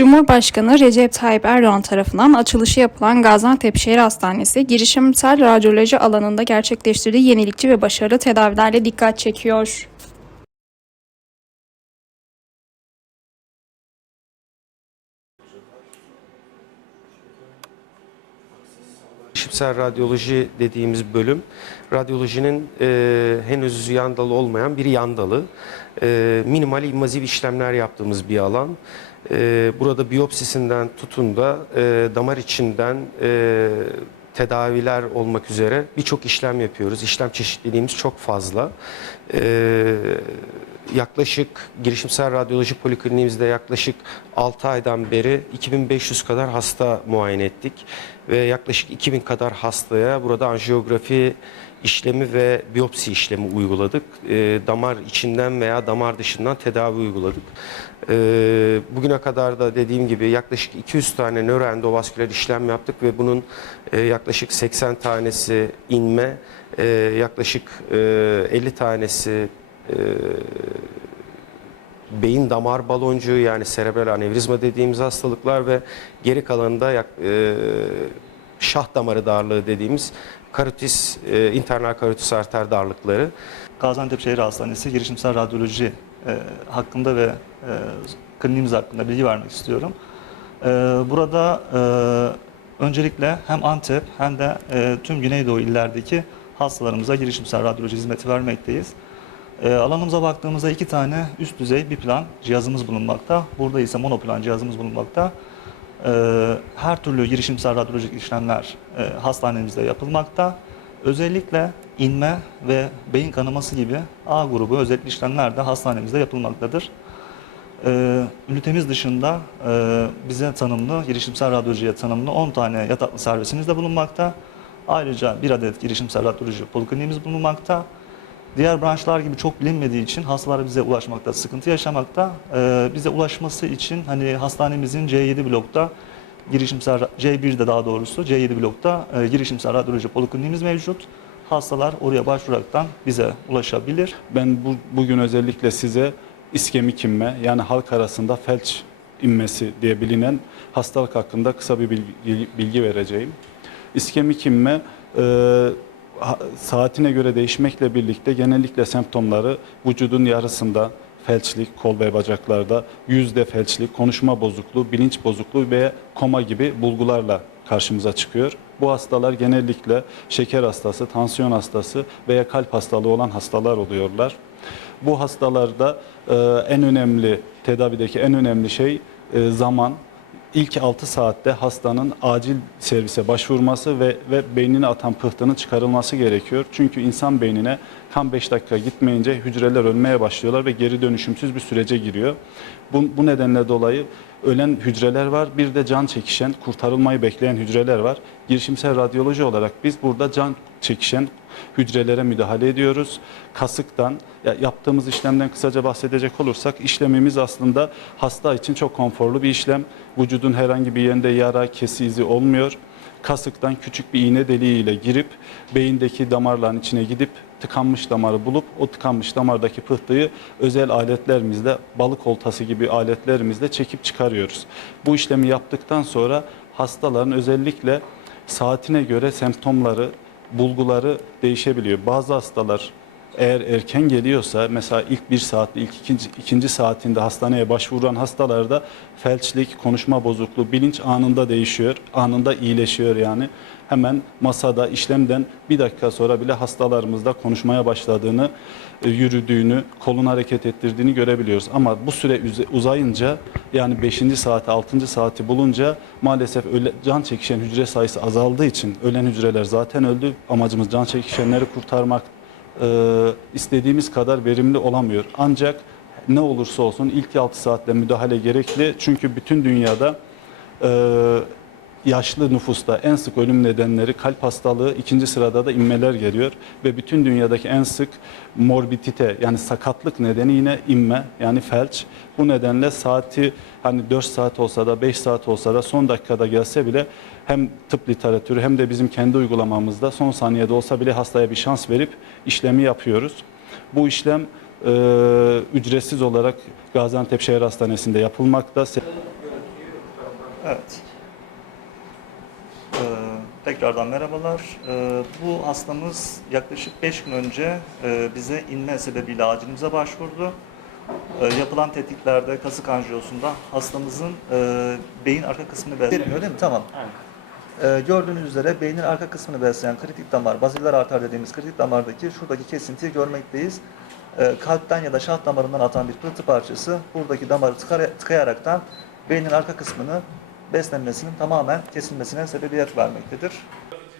Cumhurbaşkanı Recep Tayyip Erdoğan tarafından açılışı yapılan Gaziantep Şehir Hastanesi, girişimsel radyoloji alanında gerçekleştirdiği yenilikçi ve başarılı tedavilerle dikkat çekiyor. Bilişimsel radyoloji dediğimiz bölüm, radyolojinin e, henüz yan dalı olmayan bir yan dalı. E, minimal invaziv işlemler yaptığımız bir alan. E, burada biyopsisinden tutun da e, damar içinden e, tedaviler olmak üzere birçok işlem yapıyoruz. İşlem çeşitliliğimiz çok fazla. E, yaklaşık girişimsel radyoloji polikliniğimizde yaklaşık 6 aydan beri 2500 kadar hasta muayene ettik ve yaklaşık 2000 kadar hastaya burada anjiyografi işlemi ve biyopsi işlemi uyguladık. Ee, damar içinden veya damar dışından tedavi uyguladık. Ee, bugüne kadar da dediğim gibi yaklaşık 200 tane nöroendovasküler işlem yaptık ve bunun e, yaklaşık 80 tanesi inme, e, yaklaşık e, 50 tanesi e, beyin damar baloncuğu yani serebral anevrizma dediğimiz hastalıklar ve geri kalanında yak- e, şah damarı darlığı dediğimiz karotis, e, internal karotis arter darlıkları. Gaziantep Şehir Hastanesi girişimsel radyoloji e, hakkında ve e, kliniğimiz hakkında bilgi vermek istiyorum. E, burada e, öncelikle hem Antep hem de e, tüm Güneydoğu illerdeki hastalarımıza girişimsel radyoloji hizmeti vermekteyiz. E, alanımıza baktığımızda iki tane üst düzey bir plan cihazımız bulunmakta. Burada ise monoplan cihazımız bulunmakta. E, her türlü girişimsel radyolojik işlemler e, hastanemizde yapılmakta. Özellikle inme ve beyin kanaması gibi A grubu özellikle işlemler de hastanemizde yapılmaktadır. E, ünitemiz dışında e, bize tanımlı, girişimsel radyolojiye tanımlı 10 tane yataklı servisimiz de bulunmakta. Ayrıca bir adet girişimsel radyoloji polikliniğimiz bulunmakta. Diğer branşlar gibi çok bilinmediği için hastalar bize ulaşmakta sıkıntı yaşamakta. Ee, bize ulaşması için hani hastanemizin C7 blokta girişimsel C1'de daha doğrusu C7 blokta e, girişimsel radyoloji polikliniğimiz mevcut. Hastalar oraya başvuraraktan bize ulaşabilir. Ben bu, bugün özellikle size iskemik inme yani halk arasında felç inmesi diye bilinen hastalık hakkında kısa bir bilgi, bilgi vereceğim. İskemik inme e, saatine göre değişmekle birlikte genellikle semptomları vücudun yarısında felçlik, kol ve bacaklarda, yüzde felçlik, konuşma bozukluğu, bilinç bozukluğu ve koma gibi bulgularla karşımıza çıkıyor. Bu hastalar genellikle şeker hastası, tansiyon hastası veya kalp hastalığı olan hastalar oluyorlar. Bu hastalarda e, en önemli tedavideki en önemli şey e, zaman. İlk 6 saatte hastanın acil servise başvurması ve ve beynine atan pıhtının çıkarılması gerekiyor. Çünkü insan beynine kan 5 dakika gitmeyince hücreler ölmeye başlıyorlar ve geri dönüşümsüz bir sürece giriyor. Bu, bu nedenle dolayı ölen hücreler var. Bir de can çekişen, kurtarılmayı bekleyen hücreler var. Girişimsel radyoloji olarak biz burada can çekişen hücrelere müdahale ediyoruz. Kasıktan ya yaptığımız işlemden kısaca bahsedecek olursak işlemimiz aslında hasta için çok konforlu bir işlem. Vücudun herhangi bir yerinde yara, kesi izi olmuyor. Kasıktan küçük bir iğne deliğiyle girip beyindeki damarların içine gidip tıkanmış damarı bulup o tıkanmış damardaki pıhtıyı özel aletlerimizle balık oltası gibi aletlerimizle çekip çıkarıyoruz. Bu işlemi yaptıktan sonra hastaların özellikle saatine göre semptomları, bulguları değişebiliyor. Bazı hastalar eğer erken geliyorsa mesela ilk bir saatte, ilk ikinci, ikinci saatinde hastaneye başvuran hastalarda felçlik, konuşma bozukluğu, bilinç anında değişiyor, anında iyileşiyor yani. Hemen masada işlemden bir dakika sonra bile hastalarımızda konuşmaya başladığını, e, yürüdüğünü, kolunu hareket ettirdiğini görebiliyoruz. Ama bu süre uzayınca yani 5. saati, 6. saati bulunca maalesef öle, can çekişen hücre sayısı azaldığı için ölen hücreler zaten öldü. Amacımız can çekişenleri kurtarmak istediğimiz kadar verimli olamıyor. Ancak ne olursa olsun ilk 6 saatte müdahale gerekli. Çünkü bütün dünyada e, yaşlı nüfusta en sık ölüm nedenleri kalp hastalığı, ikinci sırada da inmeler geliyor. Ve bütün dünyadaki en sık morbidite yani sakatlık nedeni yine inme yani felç. Bu nedenle saati hani 4 saat olsa da 5 saat olsa da son dakikada gelse bile hem tıp literatürü hem de bizim kendi uygulamamızda son saniyede olsa bile hastaya bir şans verip işlemi yapıyoruz. Bu işlem e, ücretsiz olarak Gaziantep Şehir Hastanesi'nde yapılmakta. Evet. Tekrardan merhabalar. Ee, bu hastamız yaklaşık 5 gün önce e, bize inme sebebiyle acilimize başvurdu. Ee, yapılan tetkiklerde kasık anjiyosunda hastamızın e, beyin arka kısmını besliyor değil mi? Tamam. Ee, gördüğünüz üzere beynin arka kısmını besleyen kritik damar, baziller arter dediğimiz kritik damardaki şuradaki kesintiyi görmekteyiz. Kalpten ya da şah damarından atan bir pıhtı parçası buradaki damarı tıkayaraktan beynin arka kısmını beslenmesinin tamamen kesilmesine sebebiyet vermektedir.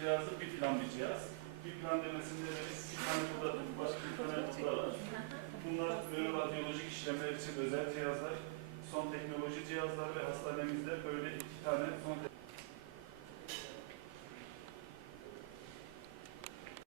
cihazı bir plan bir cihaz. Bir plan demesinde de biz bir tane burada başka bir tane burada var. Bunlar nöroradyolojik işlemler için özel cihazlar. Son teknoloji cihazlar ve hastanemizde böyle iki tane son